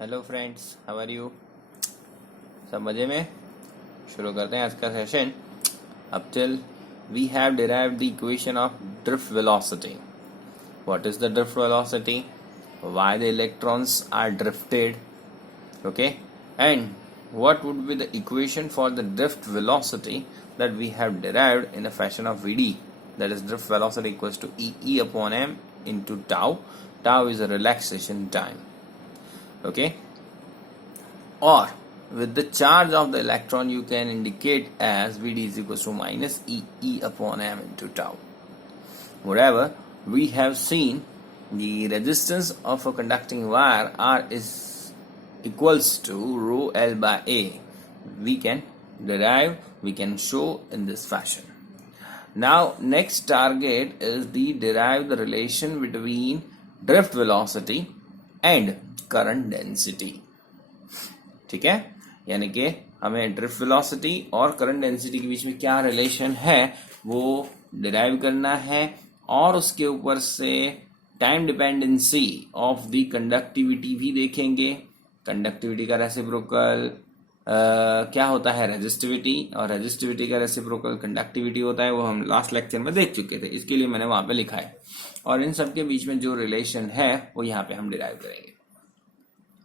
Hello friends, how are you? सब मज़े में? शुरू करते हैं आज का session. Up till we have derived the equation of drift velocity. What is the drift velocity? Why the electrons are drifted? Okay, and what would be the equation for the drift velocity that we have derived in a fashion of Vd? That is, drift velocity equals to E upon m into tau. Tau is a relaxation time. Okay, or with the charge of the electron you can indicate as Vd is equals to minus E upon m into tau. Moreover, we have seen the resistance of a conducting wire R is equals to rho L by A. We can show in this fashion. Now next target is derive the relation between drift velocity and current density. ठीक है, यानी कि हमें drift velocity और current density के बीच में क्या relation है वो डिराइव करना है, और उसके ऊपर से time dependency of the conductivity भी देखेंगे. कंडक्टिविटी का रेसिप्रोकल क्या होता है? रेजिस्टिविटी, और रेजिस्टिविटी का रेसिप्रोकल कंडक्टिविटी होता है. वो हम लास्ट लेक्चर में देख चुके थे, इसके लिए मैंने वहां पे लिखा है. और इन सब के बीच में जो रिलेशन है वो यहाँ पे हम डिराइव करेंगे.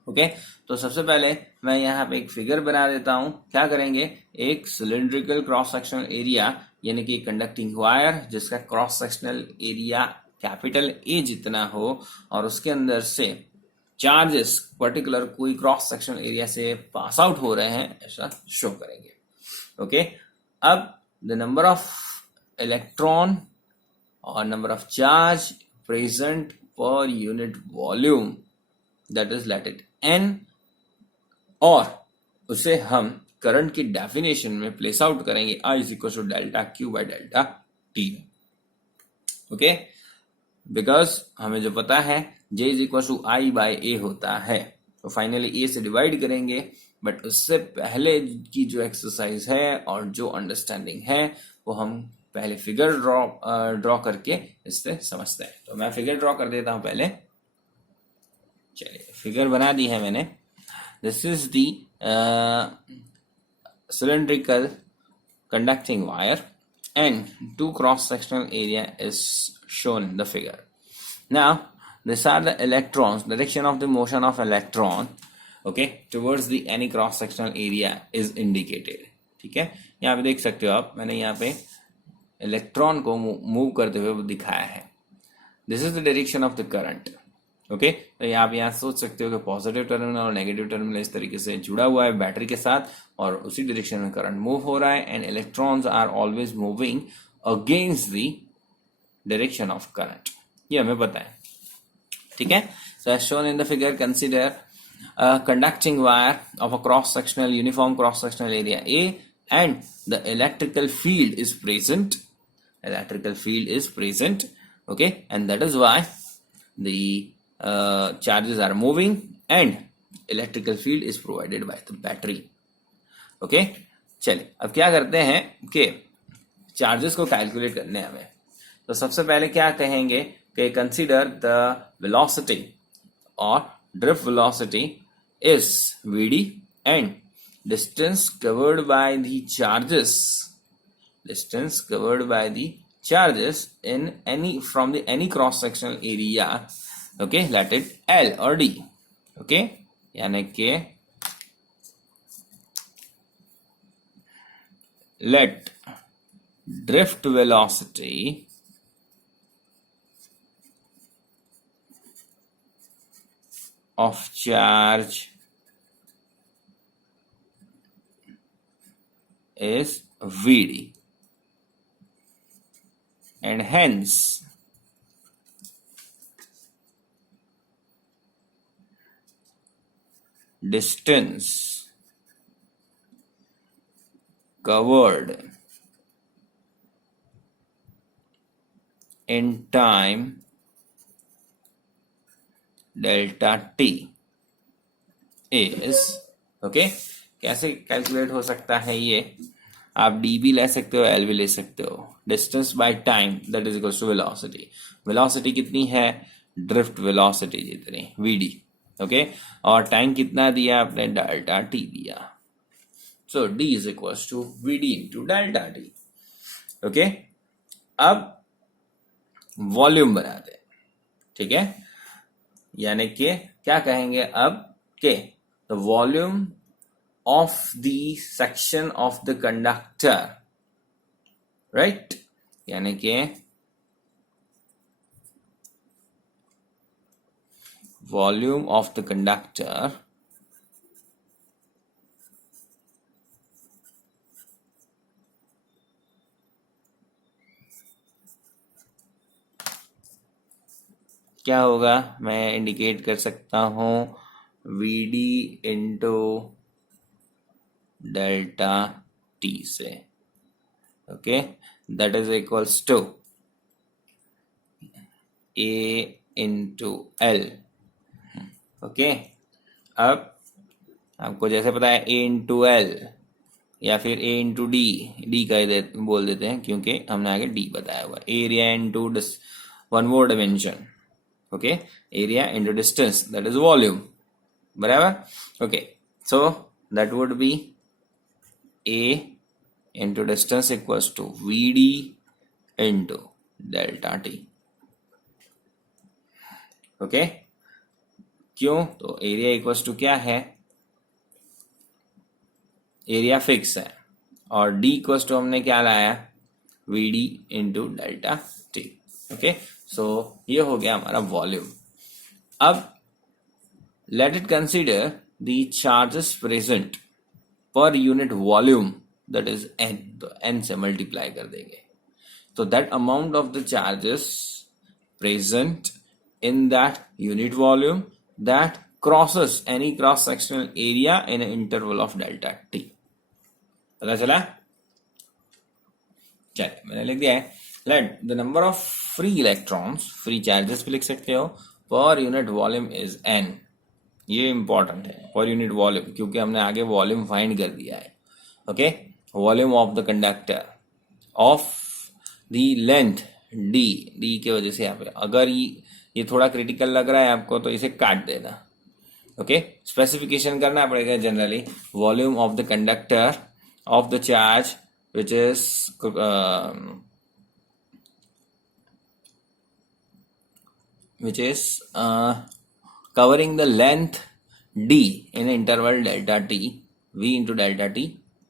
ओके, तो सबसे पहले मैं यहाँ पे एक फिगर बना देता हूँ. क्या करेंगे? एक सिलिंड्रिकल क्रॉस सेक्शनल एरिया, यानी कि कंडक्टिंग वायर जिसका cross sectional area capital A जितना हो, और उसके अंदर से चार्जेस पर्टिकुलर कोई क्रॉस सेक्शनल एरिया से पास आउट हो रहे हैं, ऐसा शो करेंगे. ओके, अब द नंबर ऑफ इलेक्ट्रॉन और number of charge present per unit volume, that is let it n, और उसे हम करंट की डेफिनेशन में प्लेस आउट करेंगे. I is equal to delta Q by delta T. Okay, because हमें जो पता है J is equal to I by A होता है, तो फाइनली ए से डिवाइड करेंगे. बट उससे पहले की जो एक्सरसाइज है और जो अंडरस्टैंडिंग है वो हम पहले फिगर ड्रॉ करके इससे समझते हैं. तो मैं फिगर ड्रॉ कर देता हूं पहले. चलिए, फिगर बना दी है मैंने. This is the cylindrical conducting wire and two cross sectional area is shown in the figure. Now these are the electrons, direction of the motion of electron, okay, towards the any cross sectional area is indicated. ठीक है, यहाँ पे देख सकते हो आप, मैंने यहाँ पे इलेक्ट्रॉन को मूव करते हुए दिखाया है. This is the direction of the current. Okay, तो आप यहाँ सोच सकते हो कि पॉजिटिव टर्मिनल और नेगेटिव टर्मिनल इस तरीके से जुड़ा हुआ है बैटरी के साथ, और उसी डायरेक्शन में करंट मूव हो रहा है. And electrons are always moving against the direction of current, ये हमें पता है. ठीक है, so as shown in the figure, consider conducting wire of a cross sectional uniform cross sectional area A, and the electrical field is present. Okay, and that is why the charges are moving and electrical field is provided by the battery. Okay, चलिए अब क्या करते हैं कि charges को calculate करने हैं हमें. तो सबसे पहले क्या कहेंगे कि कंसीडर द वेलोसिटी और drift velocity is Vd and distance covered by the charges in any cross sectional area. Okay, let it L or D. Okay, यानी कि let drift velocity of charge is Vd, and hence distance covered in time delta t is. okay, कैसे calculate हो सकता है ये? आप D भी ले सकते हो, एल भी ले सकते हो. Distance by time that is equals to velocity. Velocity कितनी है? ड्रिफ्ट वेलोसिटी जितनी, वीडी. ओके, और टाइम कितना दिया आपने, डेल्टा टी दिया. So D is equals to V D into delta T. Okay, अब वॉल्यूम बनाते हैं. ठीक है, यानी कि क्या कहेंगे अब के the volume of the section of the conductor, right, यानी कि वॉल्यूम ऑफ द कंडक्टर क्या होगा, मैं इंडिकेट कर सकता हूं V D into delta T से. Okay, that is equals to A into L. Okay, अब आपको जैसे पता है ए इंटू एल या फिर ए इंटू डी, डी का ही बोल देते हैं क्योंकि हमने आगे डी बताया हुआ. Area into one more dimension. Okay, area into distance, that is volume. बराबर. Okay, so that would be A into distance equals to V D into delta T. Okay, क्यों, तो एरिया इक्वल्स टू क्या है, area fix है, और D equals to हमने क्या लाया, V D into delta T. Okay, so ये हो गया हमारा वॉल्यूम. अब let it consider the charges present per unit volume, that is N. तो एन से मल्टीप्लाई कर देंगे. तो that amount of the charges present in that unit volume that crosses any cross sectional area in an interval of delta t. पता चला, चलिए मैंने लिख दिया है. Let the number of free electrons, free charges भी लिख सकते हो, पर यूनिट वॉल्यूम इज n. ये इंपॉर्टेंट है, पर यूनिट वॉल्यूम, क्योंकि हमने आगे वॉल्यूम फाइंड कर दिया है. Okay, volume of the conductor of the length D. D की वजह से यहाँ पे अगर ये थोड़ा क्रिटिकल लग रहा है आपको तो इसे काट देना. ओके, स्पेसिफिकेशन करना पड़ेगा generally. Volume of the conductor of the charge which is covering the length d in interval delta t, v into delta t,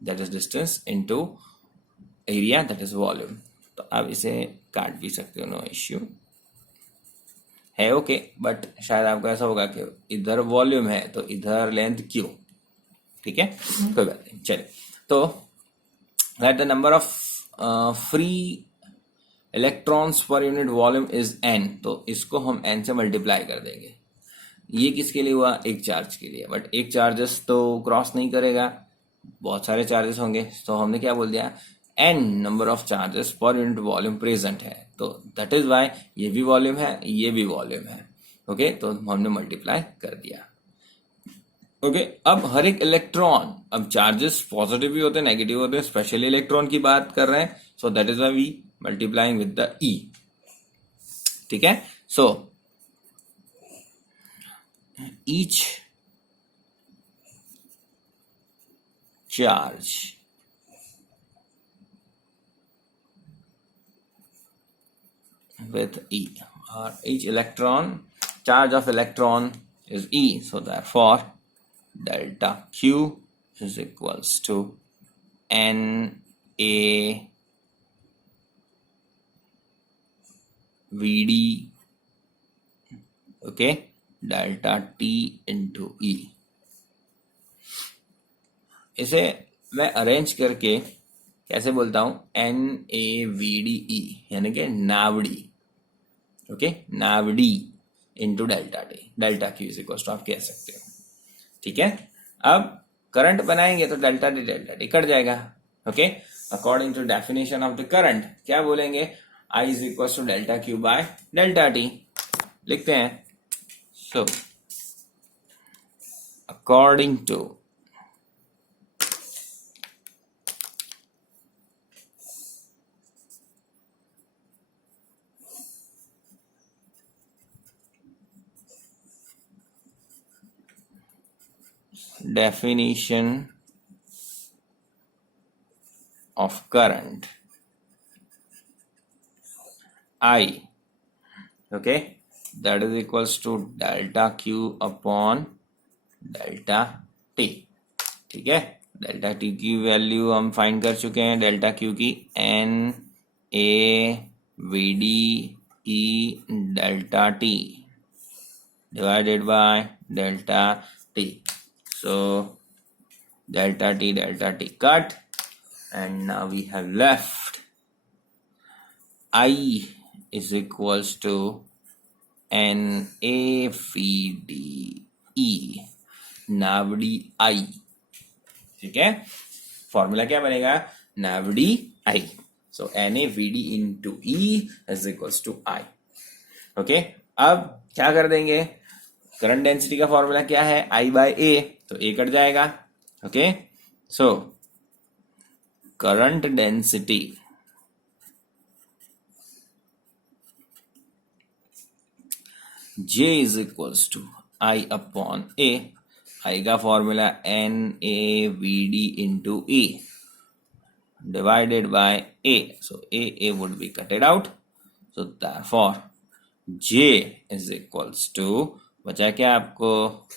that is distance, into area, that is volume. तो आप इसे काट भी सकते हो, no issue है. Okay, but शायद आपको ऐसा होगा कि इधर वॉल्यूम है तो इधर लेंथ क्यों. ठीक है, कोई बात नहीं. चलिए, तो that the number of free electrons पर यूनिट वॉल्यूम इज n. तो इसको हम n से मल्टीप्लाई कर देंगे. ये किसके लिए हुआ, एक चार्ज के लिए, बट एक चार्जेस तो क्रॉस नहीं करेगा, बहुत सारे चार्जेस होंगे. तो हमने क्या बोल दिया, n नंबर ऑफ चार्जेस पर यूनिट वॉल्यूम प्रेजेंट है. तो दैट इज वाई ये भी वॉल्यूम है, ये भी वॉल्यूम है. ओके, तो हमने मल्टीप्लाई कर दिया. ओके, अब हर एक इलेक्ट्रॉन, अब चार्जेस पॉजिटिव भी होते हैं, नेगेटिव होते हैं, स्पेशली इलेक्ट्रॉन की बात कर रहे हैं. So that is why we multiplying with the E. ठीक है, so each charge with E, or each electron, charge of electron is E. So therefore delta Q is equals to NA VD, okay, delta T into E. इसे मैं arrange करके कैसे बोलता हूं, N A V D E, यानी कि NAVD. Okay, NAVD into delta T, delta Q is equal to आप कह सकते हो. ठीक है, अब करंट बनाएंगे तो डेल्टा टी कट जाएगा. Okay, according to definition of the current क्या बोलेंगे, I is equal to delta Q by delta T. लिखते हैं. So, according to definition of current I, okay, that is equals to delta Q upon delta T. ठीक है, delta T की value हम find कर चुके हैं, डेल्टा क्यू की N A V D E delta T divided by delta T. So delta t cut, and now we have left I is equals to NaVdE, नावडी I. ठीक है, formula क्या बनेगा, नावडी I. So NaVd into E is equals to I. Okay, अब क्या कर देंगे, करंट डेंसिटी का फॉर्मूला क्या है, I बाय A, तो A कट जाएगा. Okay, so current density J is equals to I upon A. I का formula NaVd into E divided by A. So A would be cutted out. So therefore J is equals to, बचा क्या आपको,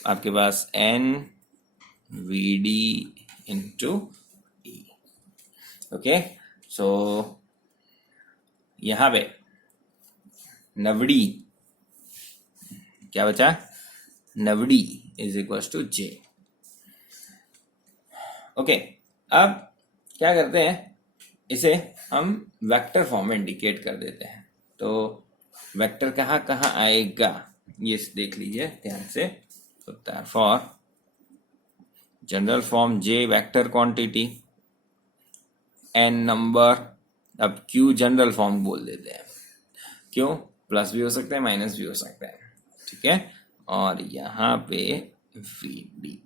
आपके पास NVD into E. Okay, so यहां पे NVD क्या बचा, NVD is equals to J. Okay, अब क्या करते हैं, इसे हम वेक्टर फॉर्म में इंडिकेट कर देते हैं. तो वेक्टर कहाँ कहाँ आएगा ये देख लीजिए ध्यान से. तो therefore general form J vector quantity, N number, अब Q जनरल फॉर्म बोल देते हैं. क्यों, प्लस भी हो सकता है माइनस भी हो सकता है. ठीक है, और यहाँ पे VD,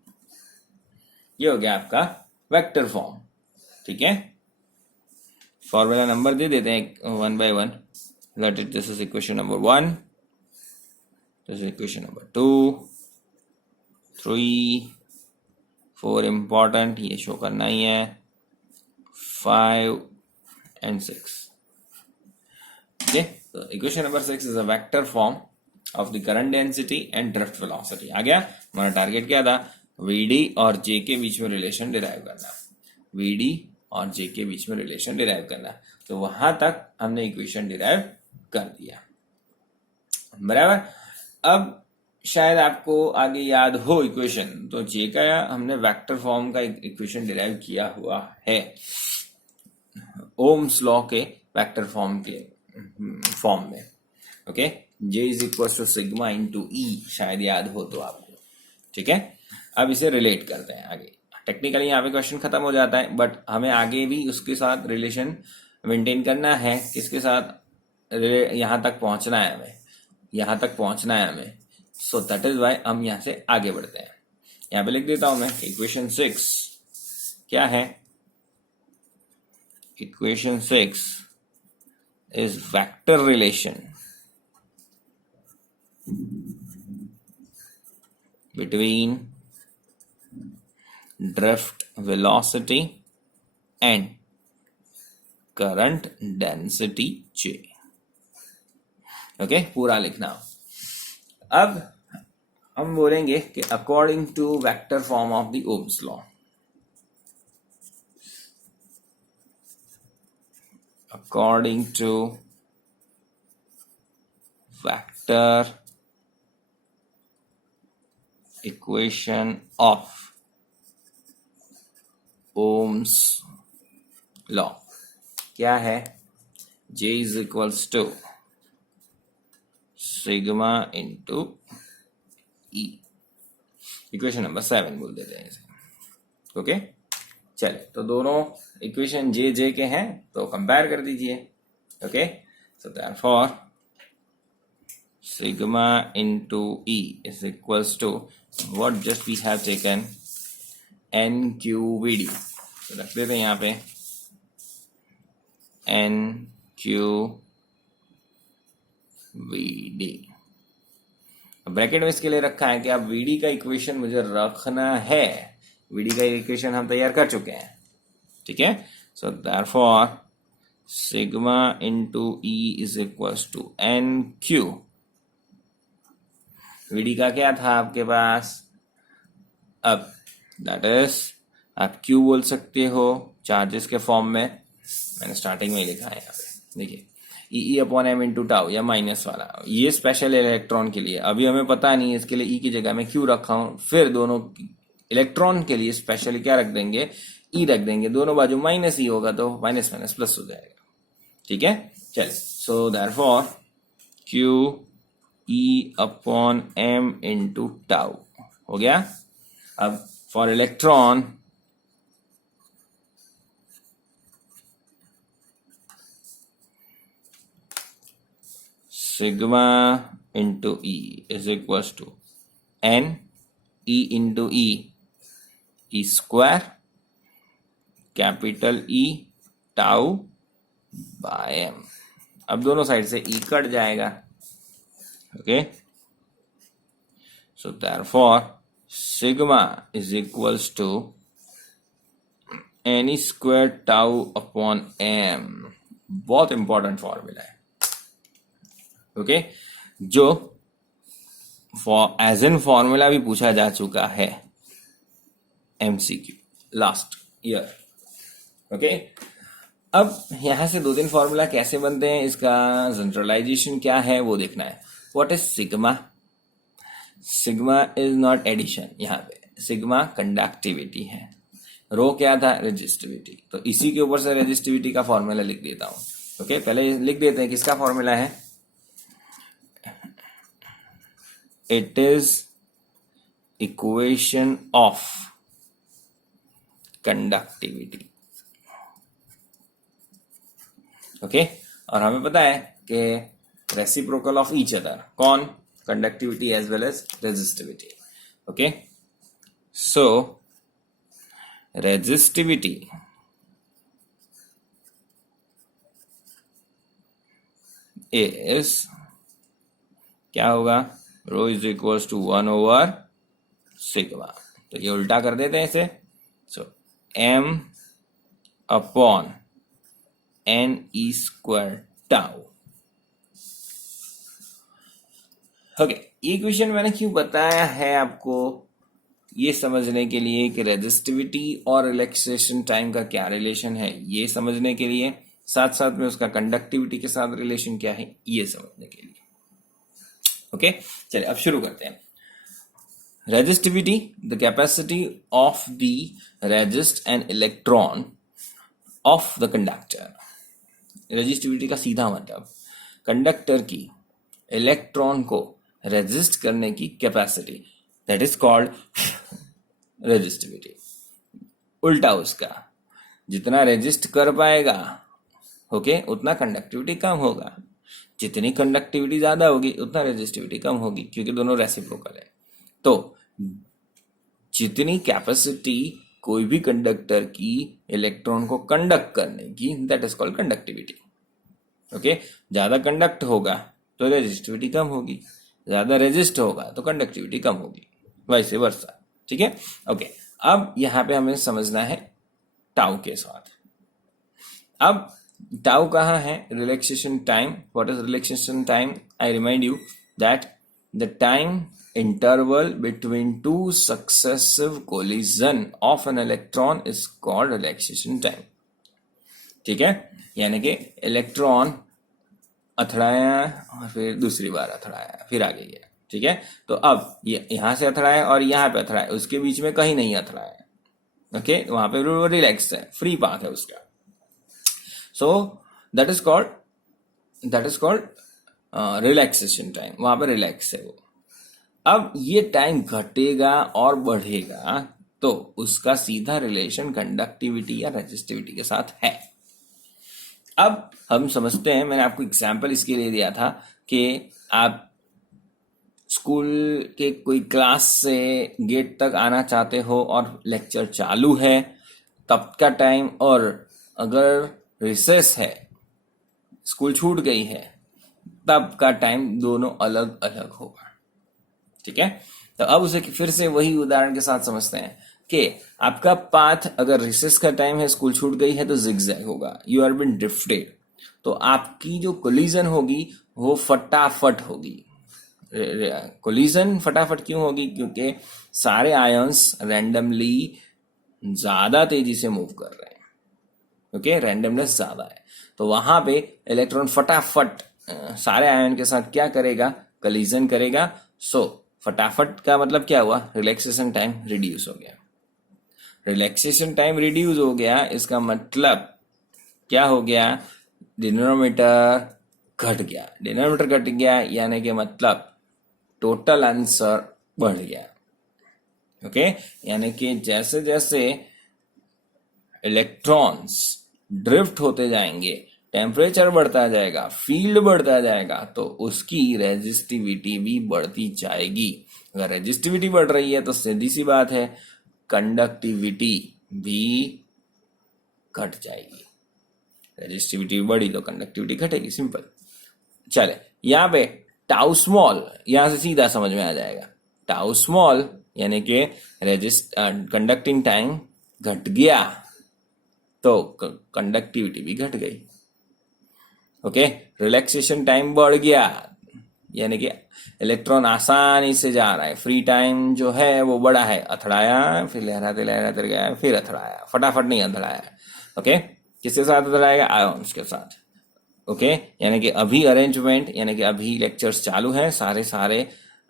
ये हो गया आपका वेक्टर फॉर्म. ठीक है, फॉर्मूला नंबर दे देते हैं one by one. Let it, this is equation number 1, this is equation number 2, 3, 4 important, ये शो करना ही है, 5 एंड 6. ओके, तो equation number 6 is a vector form of the current density and drift velocity. आ गया, हमारा टारगेट क्या था, VD और J के बीच में रिलेशन डिराइव करना. VD और J के बीच में रिलेशन डिराइव करना. तो वहां तक हमने इक्वेशन डिराइव कर दिया, बराबर. अब शायद आपको आगे याद हो इक्वेशन, तो J का हमने वेक्टर फॉर्म का इक्वेशन डिराइव किया हुआ है ओम्स लॉ के वेक्टर फॉर्म के फॉर्म में. Okay, J is equal to sigma into E, शायद याद हो तो आपको. ठीक है, अब इसे रिलेट करते हैं आगे. टेक्निकली यहाँ पे क्वेश्चन खत्म हो जाता है, बट हमें आगे भी उसके साथ रिलेशन मेंटेन करना है. किसके साथ, यहाँ तक पहुंचना है हमें, यहाँ तक पहुंचना है हमें. सो दैट इज वाई हम यहाँ से आगे बढ़ते हैं. यहाँ पे लिख देता हूं मैं, इक्वेशन 6 क्या है, equation 6 is vector relation between drift velocity and current density J. Okay, पूरा लिखना. अब हम बोलेंगे कि according to vector form of the Ohm's law, according to vector equation of Ohm's law क्या है, J is equals to sigma into E. Equation number 7 बोल देते हैं इसे. ओके, चले, तो दोनों इक्वेशन J के हैं, तो कंपेयर कर दीजिए. Okay, so therefore sigma into E is equals to what just we have taken, NQVD. तो रख देते हैं यहाँ पे NQVD. ब्रैकेट में इसके लिए रखा है कि अब वीडी का इक्वेशन मुझे रखना है। वीडी का इक्वेशन हम तैयार कर चुके हैं, ठीक है। So therefore sigma into E is equals to N Q. V D का क्या था आपके पास, अब दैट इज आप क्यू बोल सकते हो चार्जेस के फॉर्म में, मैंने स्टार्टिंग में लिखा है यहाँ पे, देखिए E upon M into tau या माइनस वाला, ये स्पेशल इलेक्ट्रॉन के लिए, अभी हमें पता नहीं है इसके लिए ई की जगह में क्यू रखा हूं, फिर दोनों इलेक्ट्रॉन के लिए स्पेशली क्या रख देंगे, ई रख देंगे, दोनों बाजू माइनस ई होगा तो माइनस माइनस प्लस हो जाएगा, ठीक है। चलिए, so therefore Q E upon M into tau हो गया। अब for electron sigma into E is equals to N E into E square capital E tau by M. अब दोनों साइड से ई कट जाएगा, okay. So therefore sigma is equals to N square tau upon M. बहुत important formula है, okay जो as an formula भी पूछा जा चुका है एमसीक्यू लास्ट ईयर, ओके। अब यहां से 2-3 फॉर्मूला कैसे बनते हैं, इसका जनरलाइजेशन क्या है वो देखना है। What is sigma? Sigma is not addition, यहाँ पे सिग्मा कंडक्टिविटी है, रो क्या था, रेजिस्टिविटी, तो इसी के ऊपर से रेजिस्टिविटी का फॉर्मूला लिख देता हूं, ओके। पहले लिख देते हैं किसका फॉर्मूला है, it is equation of conductivity, okay. और हमें पता है कि रेसिप्रोकल ऑफ ईच अदर, कौन, conductivity as well as resistivity, okay. So resistivity is क्या होगा, रो इज इक्वल्स टू 1/सिग्मा, तो ये उल्टा कर देते हैं इसे। So M upon N E square tau, okay. ये क्वेश्चन मैंने क्यों बताया है आपको, ये समझने के लिए कि रेजिस्टिविटी और रिलैक्सेशन टाइम का क्या रिलेशन है, ये समझने के लिए, साथ साथ में उसका कंडक्टिविटी के साथ रिलेशन क्या है ये समझने के लिए, ओके। चलिए अब शुरू करते हैं। Resistivity, the capacity of the resist an electron of the conductor. Resistivity का सीधा मतलब कंडक्टर की इलेक्ट्रॉन को रेजिस्ट करने की capacity, that is called resistivity. उल्टा उसका, जितना रेजिस्ट कर पाएगा, ओके, उतना कंडक्टिविटी कम होगा, जितनी कंडक्टिविटी ज्यादा होगी उतना रेजिस्टिविटी कम होगी, क्योंकि दोनों रेसिप्रोकल है। तो जितनी कैपेसिटी कोई भी कंडक्टर की इलेक्ट्रॉन को कंडक्ट करने की, that is called conductivity, okay. ज्यादा कंडक्ट होगा तो रेजिस्टिविटी कम होगी, ज्यादा रेजिस्ट होगा तो कंडक्टिविटी कम होगी, वैसे वर्सा, ठीक है, ओके। अब यहां पे हमें समझना है टाउ के साथ। अब टाउ कहाँ है, relaxation time. What is relaxation time? I remind you that the time interval between two successive collision of an electron is called relaxation time, ठीक है। यानी कि इलेक्ट्रॉन अथड़ाया और फिर दूसरी बार अथड़ाया, फिर आगे गया, ठीक है। तो अब ये यहां से अथड़ाया और यहां पे अथड़ाया, उसके बीच में कहीं नहीं अथड़ाया, ओके, वहां पे रिलैक्स है, फ्री पाथ है उसका। सो that is called relaxation time, वहां पर रिलैक्स है वो। अब ये टाइम घटेगा और बढ़ेगा तो उसका सीधा रिलेशन कंडक्टिविटी या रेजिस्टिविटी के साथ है। अब हम समझते हैं, मैंने आपको एग्जांपल इसके लिए दिया था कि आप स्कूल के कोई क्लास से गेट तक आना चाहते हो और लेक्चर चालू है तब का टाइम, और अगर रिसेस है, स्कूल छूट गई है, तब का टाइम दोनों अलग अलग होगा, ठीक है, तो अब उसे फिर से वही उदाहरण के साथ समझते हैं कि आपका पाथ अगर रिसेस का टाइम है, स्कूल छूट गई है, तो जिगजैग होगा, यू आर बीन ड्रिफ्टेड, तो आपकी जो कोलिजन होगी वो फटाफट होगी। कोलिजन फटाफट क्यों होगी? क्योंकि सारे आयंस रैंडमली ज्यादा तेजी से मूव कर रहे हैं, ओके, रैंडमनेस ज्यादा है, तो वहां पे इलेक्ट्रॉन फटाफट सारे आयन के साथ क्या करेगा? कोलिजन करेगा। सो फटाफट का मतलब क्या हुआ? रिलैक्सेशन टाइम रिड्यूस हो गया। रिलैक्सेशन टाइम रिड्यूस हो गया, इसका मतलब क्या हो गया? डिनोमिनेटर घट गया। डिनोमिनेटर घट गया यानी कि मतलब टोटल आंसर बढ़ गया, ओके, यानी कि जैसे जैसे इलेक्ट्रॉन्स ड्रिफ्ट होते जाएंगे, टेम्परेचर बढ़ता जाएगा, फील्ड बढ़ता जाएगा, तो उसकी रेजिस्टिविटी भी बढ़ती जाएगी। अगर रेजिस्टिविटी बढ़ रही है तो सीधी सी बात है कंडक्टिविटी भी घट जाएगी। रेजिस्टिविटी बढ़ी तो कंडक्टिविटी घटेगी, सिंपल। चले, यहाँ पे टाउ स्मॉल, यहां से सीधा समझ में आ जाएगा। टाउ स्मॉल यानी कि कंडक्टिंग टाइम घट गया तो कंडक्टिविटी भी घट गई, ओके। रिलैक्सेशन टाइम बढ़ गया यानी कि इलेक्ट्रॉन आसानी से जा रहा है, फ्री टाइम जो है वो बड़ा है, अथड़ाया, फिर लहराते लहराते गया, फिर अथड़ाया, फटाफट नहीं अथड़ाया, ओके। किसके साथ अथड़ाएगा? आयॉन्स के साथ, ओके। यानी कि अभी अरेंजमेंट, यानी कि अभी लेक्चर्स चालू हैं, सारे सारे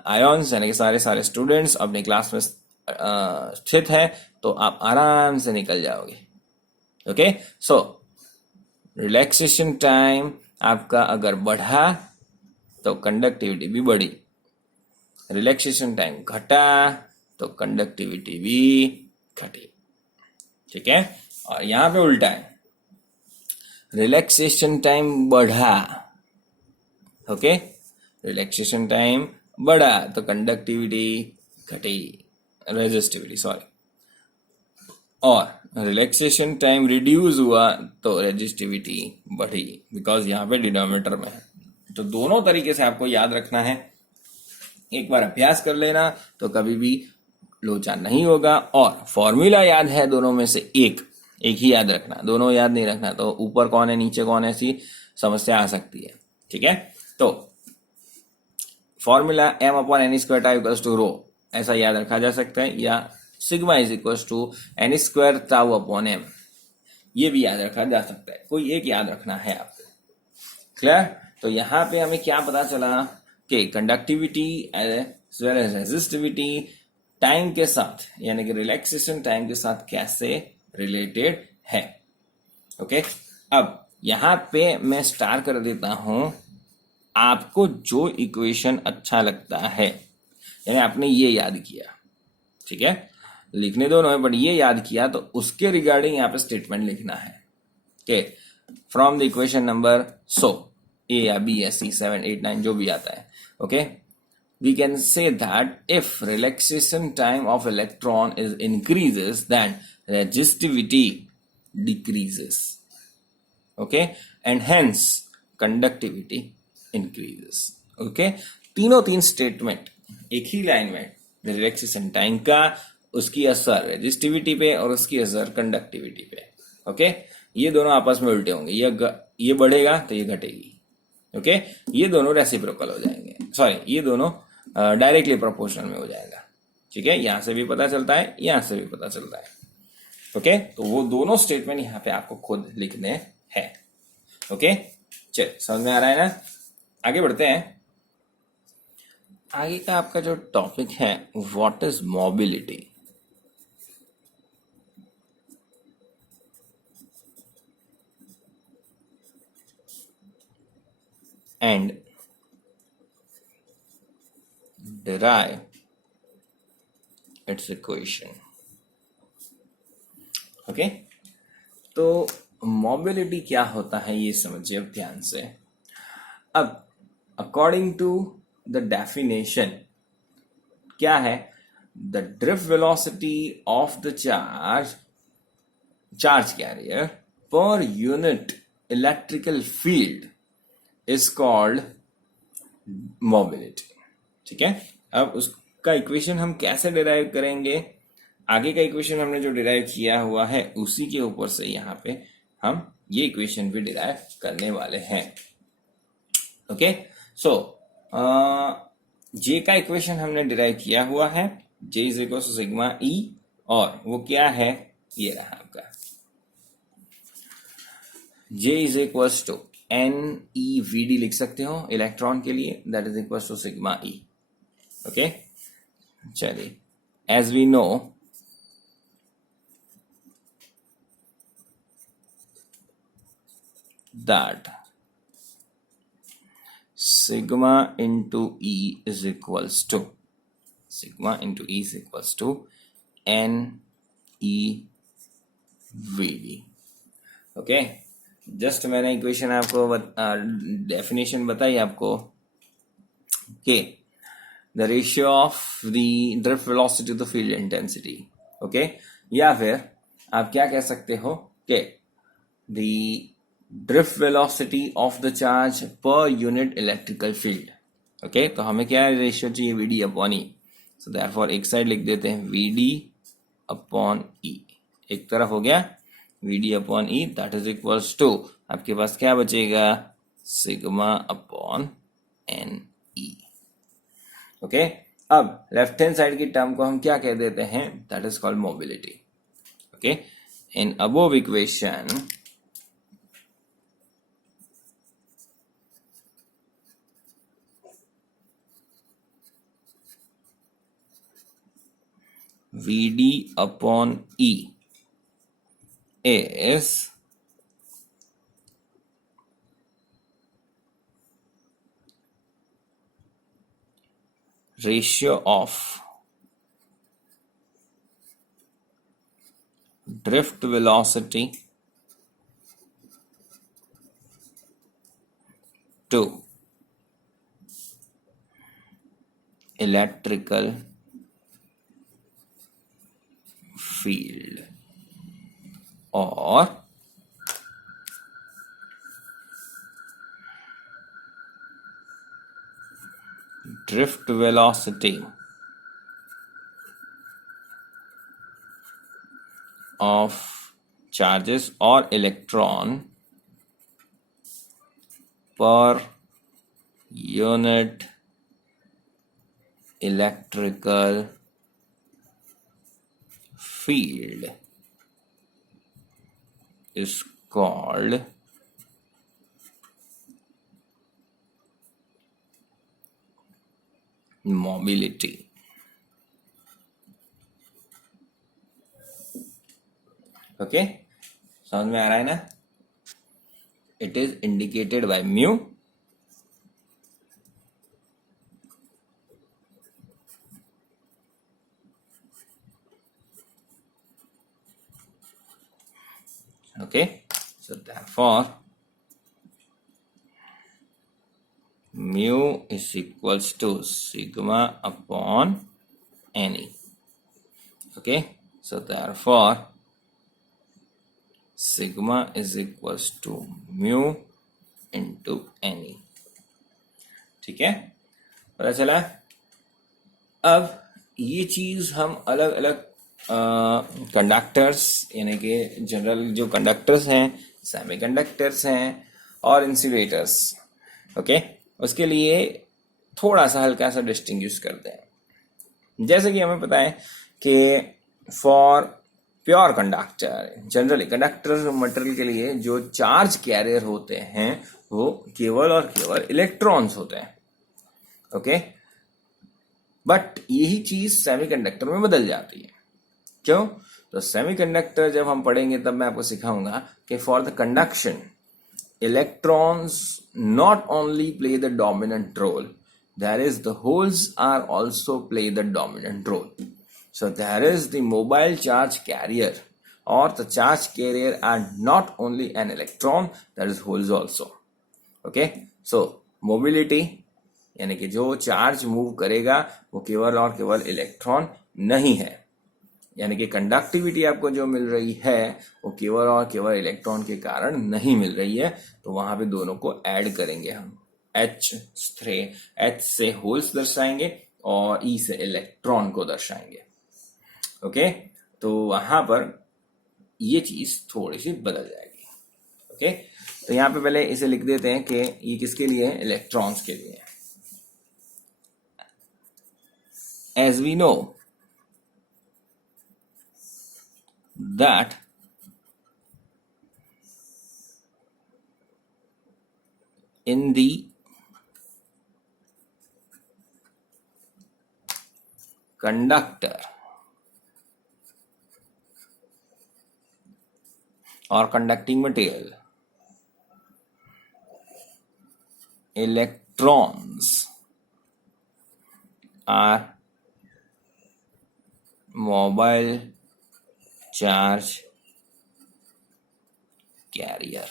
आयॉन्स यानी कि सारे सारे स्टूडेंट्स अपने क्लास में स्थित है, तो आप आराम से निकल जाओगे, ओके। सो रिलैक्सेशन टाइम आपका अगर बढ़ा तो कंडक्टिविटी भी बढ़ी, रिलैक्सेशन टाइम घटा तो कंडक्टिविटी भी घटी, ठीक है। और यहां पे उल्टा है, रिलैक्सेशन टाइम बढ़ा, ओके, रिलैक्सेशन टाइम बढ़ा तो कंडक्टिविटी घटी, रेजिस्टिविटी सॉरी, और रिलैक्सेशन टाइम रिड्यूस हुआ तो रेजिस्टिविटी बढ़ी, बिकॉज यहाँ पे डिनोमिनेटर में है। तो दोनों तरीके से आपको याद रखना है, एक बार अभ्यास कर लेना तो कभी भी लोचा नहीं होगा। और फॉर्मूला याद है दोनों में से एक ही याद रखना, दोनों याद नहीं रखना तो ऊपर कौन है नीचे कौन है ऐसी समस्या आ सकती है, ठीक है। तो फॉर्मूला m/n² टाउ टू रो ऐसा याद रखा जा सकता है, या sigma is equal to n² टाउ/m, ये भी याद रखा जा सकता है, कोई एक याद रखना है आपको, क्लियर। तो यहाँ पे हमें क्या पता चला कि conductivity as well as resistivity time के साथ यानी कि रिलैक्सेशन टाइम के साथ कैसे रिलेटेड है, ओके। अब यहाँ पे मैं स्टार कर देता हूं, आपको जो इक्वेशन अच्छा लगता है, यानी आपने ये याद किया, ठीक है, लिखने दोनों है बट ये याद किया तो उसके रिगार्डिंग यहाँ पे स्टेटमेंट लिखना है कि from the equation number so A या बी या सी 7 8 9 जो भी आता है, okay, we can say that if relaxation time of electron is increases then resistivity decreases, okay, and hence conductivity increases, okay। तीन स्टेटमेंट एक ही लाइन में, रिलैक्सेशन टाइम का, उसकी असर रेजिस्टिविटी पे और उसकी असर कंडक्टिविटी पे, ओके। ये दोनों आपस में उल्टे होंगे, ये बढ़ेगा तो ये घटेगी, ओके। ये दोनों रेसिप्रोकल हो जाएंगे, सॉरी ये दोनों डायरेक्टली प्रोपोर्शनल में हो जाएगा, ठीक है। यहां से भी पता चलता है, यहां से भी पता चलता है, ओके। तो वो दोनों स्टेटमेंट यहां पे आपको खुद लिखने हैं, ओके। चल समझ में आ रहा है ना? आगे बढ़ते हैं। आगे का आपका जो टॉपिक है, what is mobility. And derive its equation, okay. तो मोबिलिटी क्या होता है ये समझिए अब ध्यान से। अब अकॉर्डिंग टू द डेफिनेशन क्या है, the drift velocity of the charge career पर unit electrical field is called mobility, ठीक है। अब का इक्वेशन हम कैसे डिराइव करेंगे, आगे का इक्वेशन हमने जो डिराइव किया हुआ है उसी के ऊपर से यहाँ पे हम ये इक्वेशन भी डिराइव करने वाले हैं। ओके, सो जे का इक्वेशन हमने डिराइव किया हुआ है, J is equal to sigma E, और वो क्या है, ये रहा आपका J is equal to N E V D, लिख सकते हो इलेक्ट्रॉन के लिए, that is equal to sigma E. Okay, चलिए, as we know that sigma into E is equals to n e v d। Okay, just मैंने equation आपको definition बताई आपको कि the ratio of the drift velocity to field intensity. Okay, या फिर आप क्या कह सकते हो कि the drift velocity of the charge per unit electrical field. Okay, तो हमें क्या रेशियो चाहिए, V D upon E. So therefore एक साइड लिख देते हैं वी डी अपॉन ई, एक तरफ हो गया V D upon E, that is equals to आपके पास क्या बचेगा, sigma upon N E. Okay, अब लेफ्ट हैंड साइड की टर्म को हम क्या कह देते हैं, that is called mobility. Okay, in above equation Vd upon E is ratio of drift velocity to electrical field, or drift velocity of charges or electron per unit electrical field is called mobility। Okay, समझ में आ रहा है ना, it is indicated by mu. Okay, so therefore mu is equals to sigma upon Ne। Okay, so therefore sigma is equals to mu into Ne। ठीक है, पता चला। अब ये चीज हम अलग अलग कंडक्टर्स यानी कि जनरल जो कंडक्टर्स हैं, सेमीकंडक्टर्स हैं और इंसुलेटर्स, ओके, उसके लिए थोड़ा सा हल्का सा डिस्टिंग्विश करते हैं। जैसे कि हमें पता है कि for pure conductor, generally conductor material के लिए जो चार्ज कैरियर होते हैं वो केवल और केवल इलेक्ट्रॉन्स होते हैं। ओके, बट यही चीज सेमीकंडक्टर में बदल जाती है। क्यों? तो सेमीकंडक्टर जब हम पढ़ेंगे तब मैं आपको सिखाऊंगा कि for the conduction electrons not only play the dominant role, there is the holes are also play the dominant role. So there is the mobile charge carrier, और the charge carrier are not only an electron, there is holes also. Okay, so mobility यानी कि जो charge move करेगा वो केवल और केवल electron नहीं है, यानी कि कंडक्टिविटी आपको जो मिल रही है वो केवल और केवल इलेक्ट्रॉन के कारण नहीं मिल रही है। तो वहां पे दोनों को ऐड करेंगे हम, H से होल्स दर्शाएंगे और ई से इलेक्ट्रॉन को दर्शाएंगे। ओके, तो वहां पर ये चीज थोड़ी सी बदल जाएगी। ओके, तो यहाँ पे पहले इसे लिख देते हैं कि ये किसके लिए है, इलेक्ट्रॉन्स के लिए। As we know that in the conductor or conducting material, electrons are mobile charge carrier.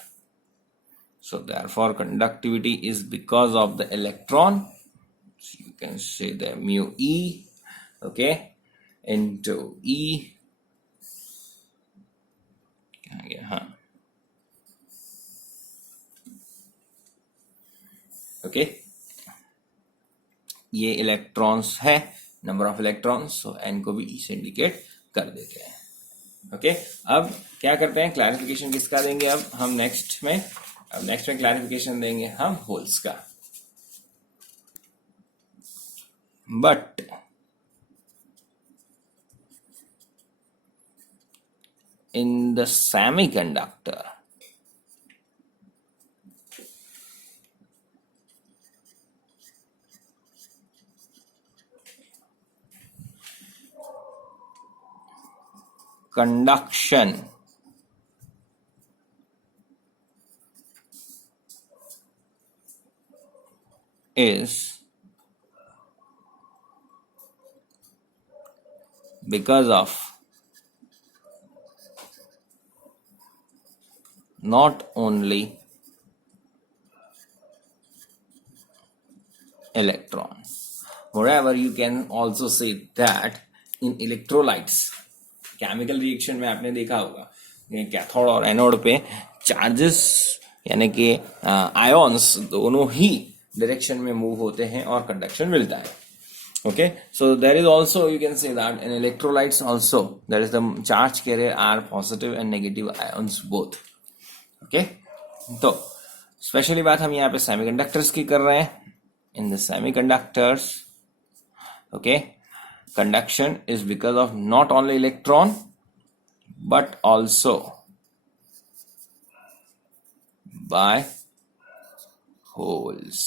So therefore conductivity is because of the electron. So you can say the mu E, okay, into E. Okay, ये electrons है, number of electrons, so N को भी ई से indicate कर देते हैं। Okay, अब क्या करते हैं, क्लैरिफिकेशन किसका देंगे अब हम नेक्स्ट में क्लैरिफिकेशन देंगे हम होल्स का। But in the semiconductor conduction is because of not only electron, moreover you can also say that in electrolytes, chemical reaction में आपने देखा होगा कैथोड और एनोड पे चार्जेस यानी कि आयॉन्स दोनों ही डायरेक्शन में मूव होते हैं और कंडक्शन मिलता है। Okay, so there is also you can say that in electrolytes also there is the charge carrier are positive and negative ions both. Okay, तो स्पेशली बात हम यहाँ पे सेमीकंडक्टर्स की कर रहे हैं। In the semiconductors, okay, conduction is because of not only electron but also by holes.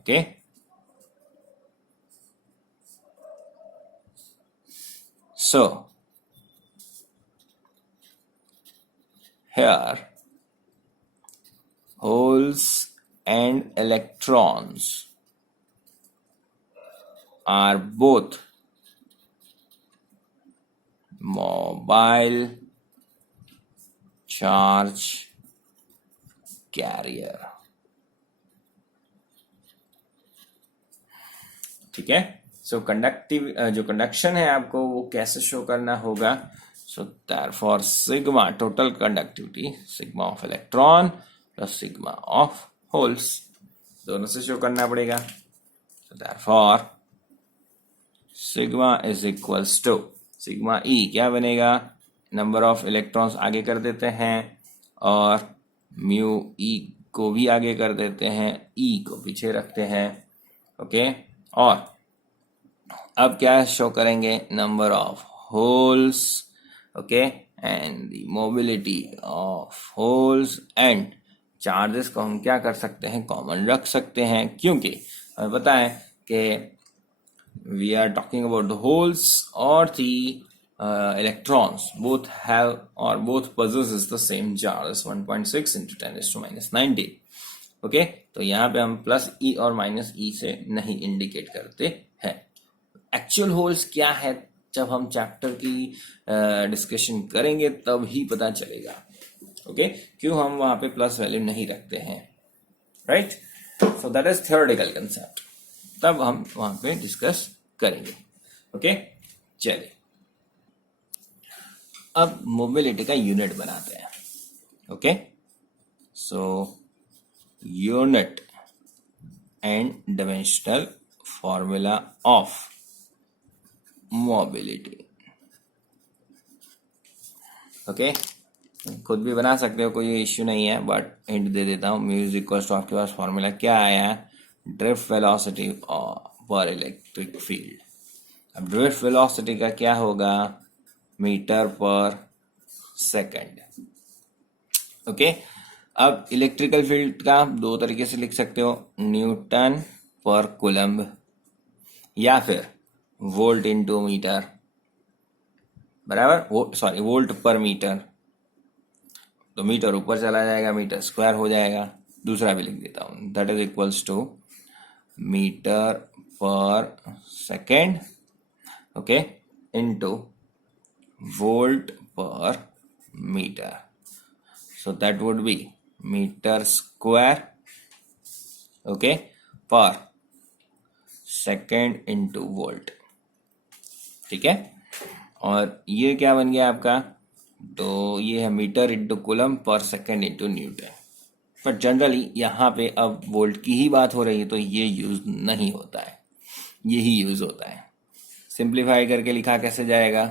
Okay, so here holes and electrons are both mobile charge carrier। ठीक है, सो कंडक्टिव जो कंडक्शन है आपको वो कैसे शो करना होगा, so therefore sigma total conductivity, sigma of electron plus sigma of holes, दोनों से शो करना पड़ेगा। So therefore sigma is equals to sigma E क्या बनेगा, नंबर ऑफ इलेक्ट्रॉन्स आगे कर देते हैं और म्यू ई को भी आगे कर देते हैं, ई को पीछे रखते हैं। ओके, और अब क्या शो करेंगे, number of holes, okay, and the mobility of holes and charges को हम क्या कर सकते हैं, कॉमन रख सकते हैं, क्योंकि हमें पता है कि we are talking about the holes or the electrons both have or both possesses the same charge 1.6 into 10 raised to minus 19। Okay, तो यहाँ पे हम प्लस ई और माइनस ई से नहीं इंडिकेट करते हैं। एक्चुअल होल्स क्या है जब हम चैप्टर की डिस्कशन करेंगे तब ही पता चलेगा। ओके, क्यों हम वहां पे प्लस वैल्यू नहीं रखते हैं, right. So that is theoretical concept, तब हम वहां पे डिस्कस करेंगे। ओके, चलिए अब मोबिलिटी का यूनिट बनाते हैं। Okay, so unit and dimensional formula of mobility. Okay, खुद भी बना सकते हो, कोई इश्यू नहीं है, बट हिंट दे देता हूँ. म्यू इज इक्वल टू आपके पास फॉर्मूला क्या आया है, ड्रिफ्ट वेलोसिटी पर इलेक्ट्रिक फील्ड. अब ड्रिफ्ट वेलोसिटी का क्या होगा, मीटर पर सेकंड. ओके, अब इलेक्ट्रिकल फील्ड का दो तरीके से लिख सकते हो, न्यूटन पर कूलम्ब या फिर वोल्ट इनटू मीटर, बराबर. वोल्ट पर मीटर, तो मीटर ऊपर चला जाएगा, मीटर स्क्वायर हो जाएगा. दूसरा भी लिख देता हूँ, that is equals to metre per second, okay, into volt per metre. So that would be metre square, okay, per second into volt. ठीक है, और ये क्या बन गया आपका, तो ये है metre into coulomb per second into newton. But generally यहाँ पे अब वोल्ट की ही बात हो रही है, तो ये यूज नहीं होता है, यही यूज होता है. सिंप्लीफाई करके लिखा कैसे जाएगा,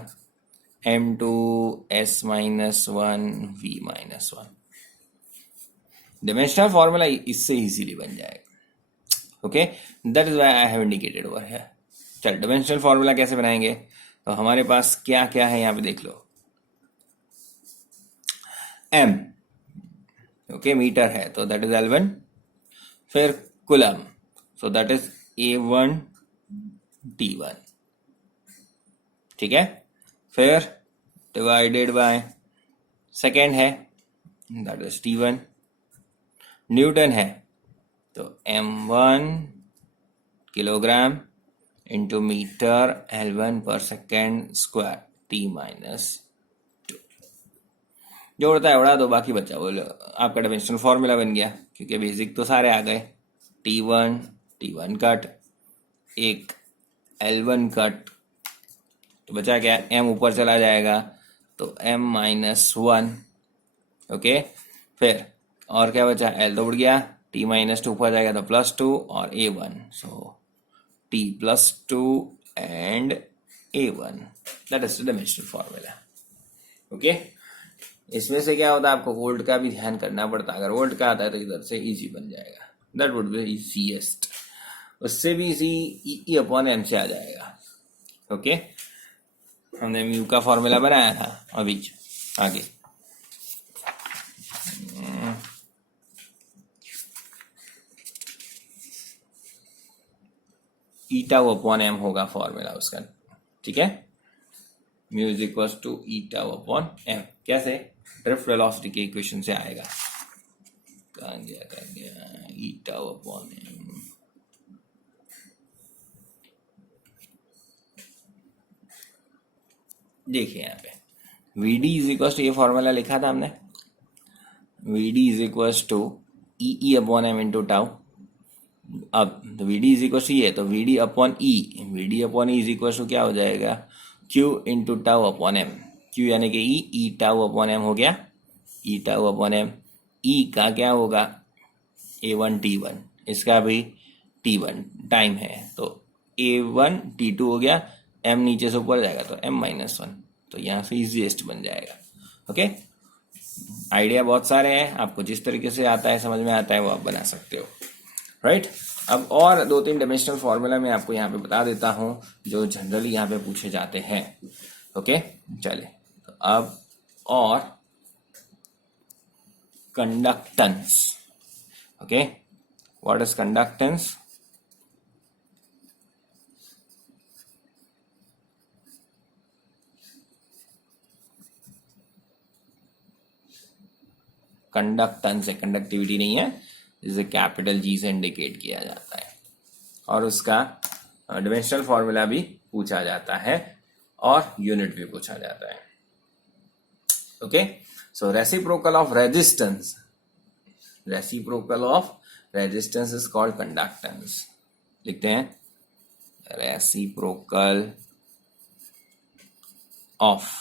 m2s minus one v minus one. Dimensional formula इससे इजीली बन जाएगा. Okay, that is why I have indicated over here. चल, डिमेंशनल फॉर्मूला कैसे बनाएंगे, तो हमारे पास क्या क्या है यहाँ पे देख लो. m, ओके, मीटर है तो दैट इज L1. फिर coulomb, so that is A1 T1. ठीक है, फिर डिवाइडेड बाय सेकेंड है, दैट इज T1. न्यूटन है तो M1 kilogram into metre L1 पर सेकेंड स्क्वायर T माइनस 2. जो उड़ता है उड़ा दो, बाकी बचा बोलो, आपका डायमेंशनल फॉर्मूला बन गया, क्योंकि बेसिक तो सारे आ गए. T1 कट, एक L1 कट, तो बचा क्या, M ऊपर चला जाएगा तो M माइनस वन. ओके, फिर और क्या बचा, L तो उड़ गया, T माइनस टू ऊपर जाएगा तो प्लस टू और A1, so T plus two and A1. That is the dimensional formula. Okay, इसमें से क्या होता है, आपको वोल्ट का भी ध्यान करना पड़ता है. अगर वोल्ट का आता है तो इधर से इजी बन जाएगा, दैट वुड बी इजीएस्ट. उससे भी इजी ई अपॉन एम से आ जाएगा. ओके, हमने म्यू का फॉर्मूला बनाया था अभी. आगे ईटा अपॉन एम होगा फॉर्मूला उसका. ठीक है, mu is equal to eta upon M. कैसे, ड्रिफ्ट वेलोसिटी के इक्वेशन से आएगा. कहाँ गया ईटा अपॉन एम. देखिए यहाँ पे Vd इज इक्वल टू, ये फॉर्मूला लिखा था हमने, Vd is equal to E upon M into tau. अब तो Vd इज इक्वल टू ये, तो Vd upon E is equal to क्या हो जाएगा, Q into tau upon M. Q यानी कि ई टाउ अपॉन एम हो गया, E tau upon M. E का क्या होगा, A1 T1, इसका भी T1 टाइम है, तो A1 T2 हो गया. M नीचे से ऊपर जाएगा तो M माइनस वन, तो यहाँ से इजीएस्ट बन जाएगा. ओके, आइडिया बहुत सारे हैं, आपको जिस तरीके से आता है, समझ में आता है, वो आप बना सकते हो. राइट, अब और दो तीन डायमेंशनल फॉर्मूला मैं आपको यहाँ पे बता देता हूँ जो जनरली यहाँ पे पूछे जाते हैं. ओके, चले, तो अब और conductance. Okay, what is conductance, conductance है, कंडक्टिविटी नहीं है, इसे कैपिटल जी से इंडिकेट किया जाता है. और उसका डायमेंशनल फॉर्मूला भी पूछा जाता है और यूनिट भी पूछा जाता है. Okay, so reciprocal of resistance, reciprocal of resistance is called conductance. लिखते हैं, रेसिप्रोकल ऑफ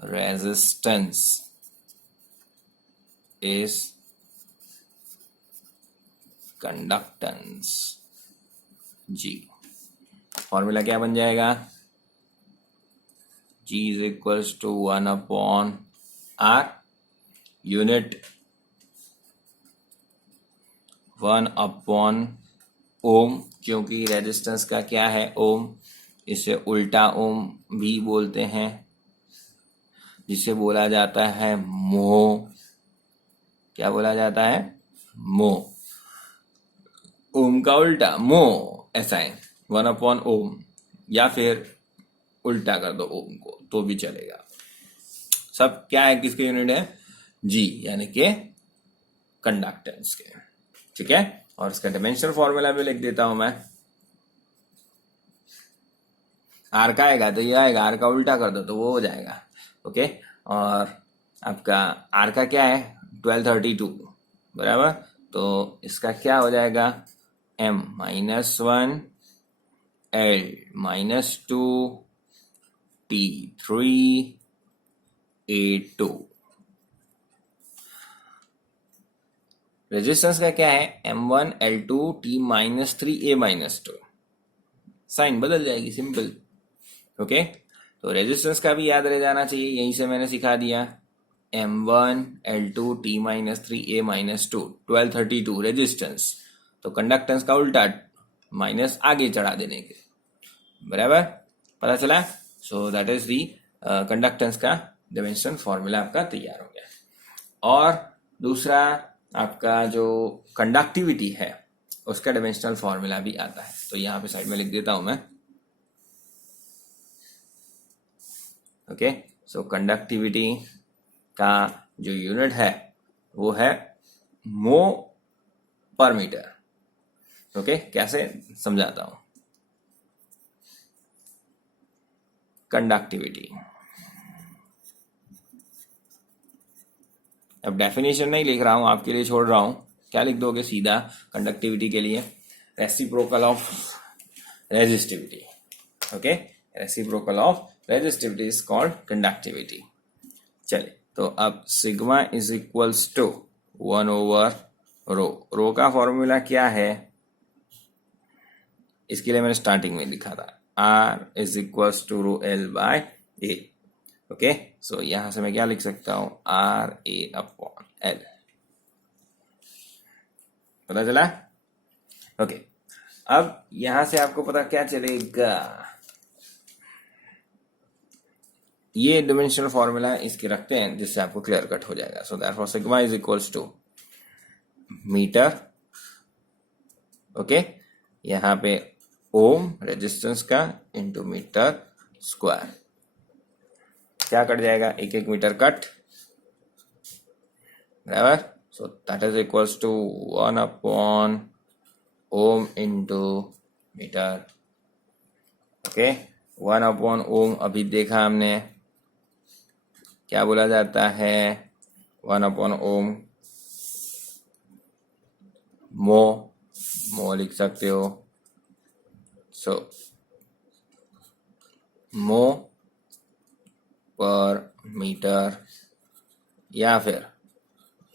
रेजिस्टेंस is conductance. जी। फॉर्मूला क्या बन जाएगा? G is equals to 1/R, unit 1/ओम, क्योंकि रेजिस्टेंस का क्या है? ओम। इसे उल्टा ओम भी बोलते हैं, जिसे बोला जाता है मोह। क्या बोला जाता है? मोह। ओम का उल्टा मोह, ऐसा है 1/ओम, या फिर उल्टा कर दो ओम को तो भी चलेगा। सब क्या है? किसके यूनिट है? जी, यानी कि कंडक्टेंस के। ठीक है, और इसका डायमेंशनल फॉर्मूला भी लिख देता हूं मैं। आर का आएगा तो ये आएगा, आर का उल्टा कर दो तो वो हो जाएगा। ओके, और आपका आर का क्या है? 1232, बराबर। तो इसका क्या हो जाएगा? m-1 L-2 T3 A2। Resistance का क्या है? M1 L2 T-3 A-2। Sign बदल जाएगी, सिंपल। ओके, तो रेजिस्टेंस का भी याद रह जाना चाहिए, यहीं से मैंने सिखा दिया। M1 L2 T-3 A-2, 1232 resistance. तो कंडक्टेंस का उल्टा, माइनस आगे चढ़ा देने के, बराबर। पता चला? सो दैट इज दी कंडक्टेंस का डायमेंशन फॉर्मूला आपका तैयार हो गया। और दूसरा आपका जो कंडक्टिविटी है उसका डायमेंशनल फॉर्मूला भी आता है, तो यहाँ पे साइड में लिख देता हूं मैं। ओके, सो कंडक्टिविटी का जो यूनिट है वो है मो पर मीटर। ओके, कैसे समझाता हूं। कंडक्टिविटी, अब डेफिनेशन नहीं लिख रहा हूं, आपके लिए छोड़ रहा हूं। क्या लिख दोगे सीधा कंडक्टिविटी के लिए? Reciprocal of resistivity. Okay, reciprocal of resistivity is called conductivity. चलिए, तो अब सिग्मा इज इक्वल्स टू 1/रो। रो का फॉर्मूला क्या है? इसके लिए मैंने स्टार्टिंग में लिखा था, R is equals to ρL/A। Okay, so यहां से मैं क्या लिख सकता हूं? RA/L। पता चला? ओके, अब यहां से आपको पता क्या चलेगा? ये डिमेंशनल फॉर्मूला इसके रखते हैं जिससे आपको क्लियर कट हो जाएगा। So therefore sigma is equals to metre. Okay, यहां पे ओम रेजिस्टेंस का इंटू मीटर स्क्वायर। क्या कट जाएगा? 1 मीटर कट, बराबर। So that is equals to 1/ओम इंटू मीटर। ओके, 1/ओम अभी देखा हमने, क्या बोला जाता है? 1/ओम मो लिख सकते हो। सो मो पर मीटर, या फिर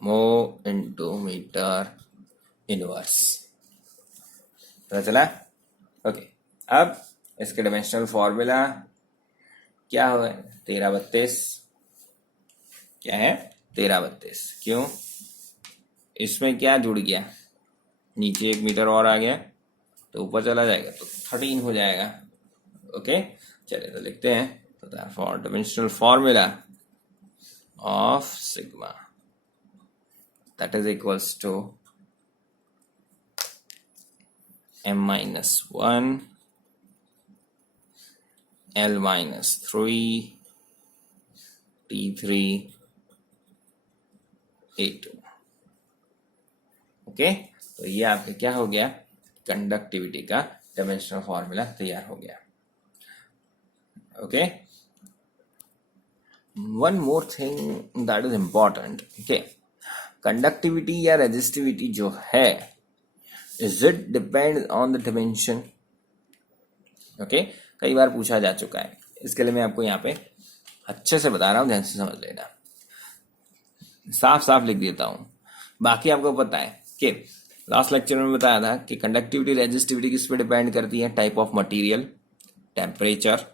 मो इंटू मीटर इनवर्स। पता चला? ओके, अब इसके डायमेंशनल फॉर्मूला क्या हो? 1332। क्या है? 1332। क्यों? इसमें क्या जुड़ गया? नीचे 1 मीटर और आ गया तो ऊपर चला जाएगा तो 13 हो जाएगा। ओके, चलिए तो लिखते हैं। तो therefore dimensional formula of sigma that is equals to m-1 L-3 T3 A2। Okay, तो ये आपका क्या हो गया? कंडक्टिविटी का डायमेंशनल फॉर्मूला तैयार हो गया। Okay, one more thing that is important. Okay, conductivity या रेजिस्टिविटी जो है, is it depend on the dimension? Okay, कई बार पूछा जा चुका है, इसके लिए मैं आपको यहाँ पे अच्छे से बता रहा हूँ, ध्यान से समझ लेना। साफ साफ लिख देता हूं, बाकी आपको पता है कि लास्ट लेक्चर में बताया था कि कंडक्टिविटी रेजिस्टिविटी किस पे डिपेंड करती है, type of material, temperature,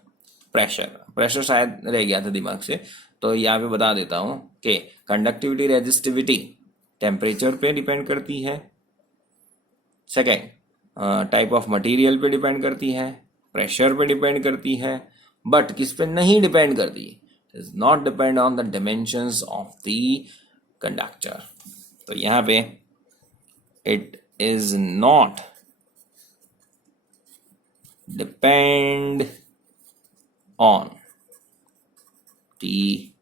pressure शायद रह गया था दिमाग से, तो यहाँ पे बता देता हूँ कि कंडक्टिविटी रेजिस्टिविटी टेम्परेचर पे डिपेंड करती है, सेकेंड टाइप ऑफ मटेरियल पे डिपेंड करती है, प्रेशर पे डिपेंड करती है, बट किस पे नहीं डिपेंड करती, is not depend on the dimensions of the conductor. तो यहाँ पे it is not depend on the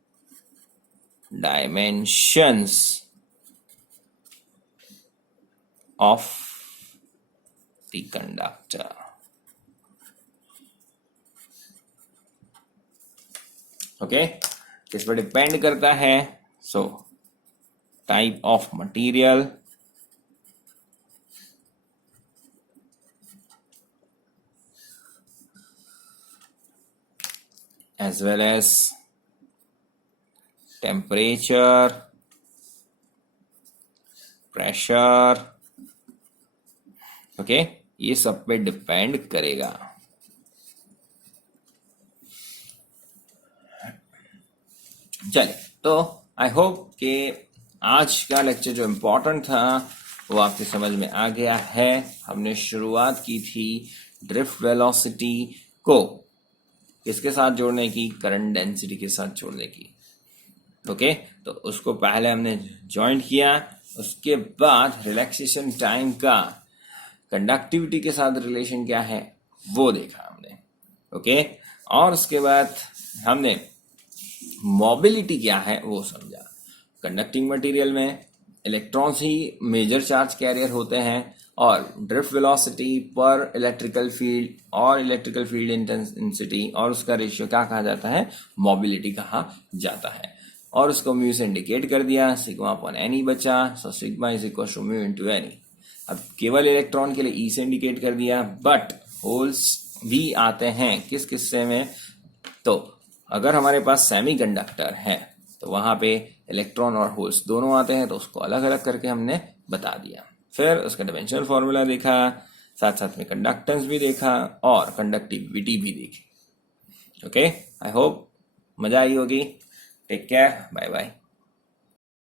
dimensions of the conductor. Okay, किस पर डिपेंड करता है? So type of material, as well as temperature, pressure, okay, ये सब पे डिपेंड करेगा। चलिए, तो आई होप कि आज का लेक्चर जो इम्पोर्टेंट था वो आपकी समझ में आ गया है। हमने शुरुआत की थी ड्रिफ्ट वेलोसिटी को किसके साथ जोड़ने की, करंट डेंसिटी के साथ जोड़ने की। ओके, तो उसको पहले हमने ज्वाइंट किया, उसके बाद रिलैक्सेशन टाइम का कंडक्टिविटी के साथ रिलेशन क्या है वो देखा हमने। ओके, और उसके बाद हमने मोबिलिटी क्या है वो समझा। कंडक्टिंग मटेरियल में इलेक्ट्रॉन्स ही मेजर चार्ज कैरियर होते हैं और ड्रिफ्ट वेलोसिटी पर इलेक्ट्रिकल फील्ड और इलेक्ट्रिकल फील्ड इंटेंसिटी और उसका रेशियो क्या कहा जाता है, मोबिलिटी कहा जाता है। और उसको म्यू से इंडिकेट कर दिया, सिग्मा अपॉन एन बचा, so sigma is equal to mu into N. अब केवल इलेक्ट्रॉन के लिए ई से इंडिकेट कर दिया, बट होल्स भी आते हैं किस किस्से में, तो अगर हमारे पास सेमी कंडक्टर है तो वहां पे इलेक्ट्रॉन और होल्स दोनों आते हैं, तो उसको अलग अलग करके हमने बता दिया। फिर उसका डायमेंशनल फॉर्मूला देखा, साथ साथ में कंडक्टेंस भी देखा और कंडक्टिविटी भी देखी। ओके, आई होप मजा आई होगी। Take care, bye bye.